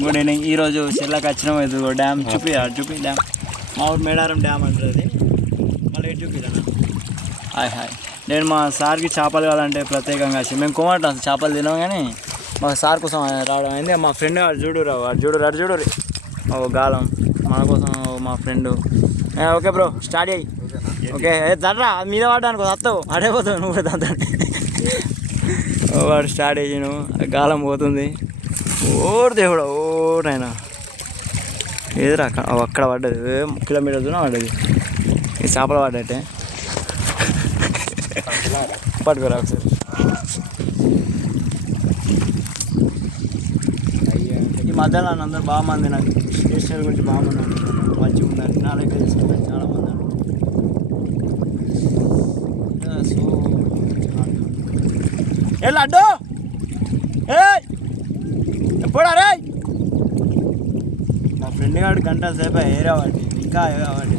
Good evening. ఈరోజు చెల్లకి వచ్చినాం. ఇది డ్యామ్ చూపి డ్యామ్ మా ఊరు మేడారం డ్యామ్ అంటుంది. మళ్ళీ ఎటు చూపిదా? హాయ్ నేను మా సార్కి చేపలు కావాలంటే ప్రత్యేకంగా వచ్చి మేము కోమంటాం చేపలు తినాం, కానీ మా సార్ కోసం రావడం అయింది. మా ఫ్రెండ్ వాడు చూడు గాలం మన కోసం మా ఫ్రెండ్. ఓకే బ్రో, స్టార్ట్ అయ్యి. ఓకే దర్రా మీద పడ్డానుకో వస్తావు, అడైపోతావు నువ్వు దాంతో. వాడు స్టార్ట్ అయ్యాను, గాలం పోతుంది. ఓరు దేవుడు ఓనైనా ఏదిరా అక్కడ పడ్డది, కిలోమీటర్ దూరం పడ్డది. ఈ చేపలు పడ్డట్టే పట్టుకోరా ఒకసారి. ఈ మధ్యలో అందరూ బాగా మంది నాకు స్టేషనరీ గురించి బాగా మంది అంటున్నారు, మంచిగా ఉందని నా దగ్గర తీసుకుంటాను చాలా మంది అంటున్నారు. సో ఏ లడ్డు ఎప్పుడా రే మా ఫ్రెండ్ గారు గంట సేపు ఏ రావండి ఇంకా ఏ కావండి.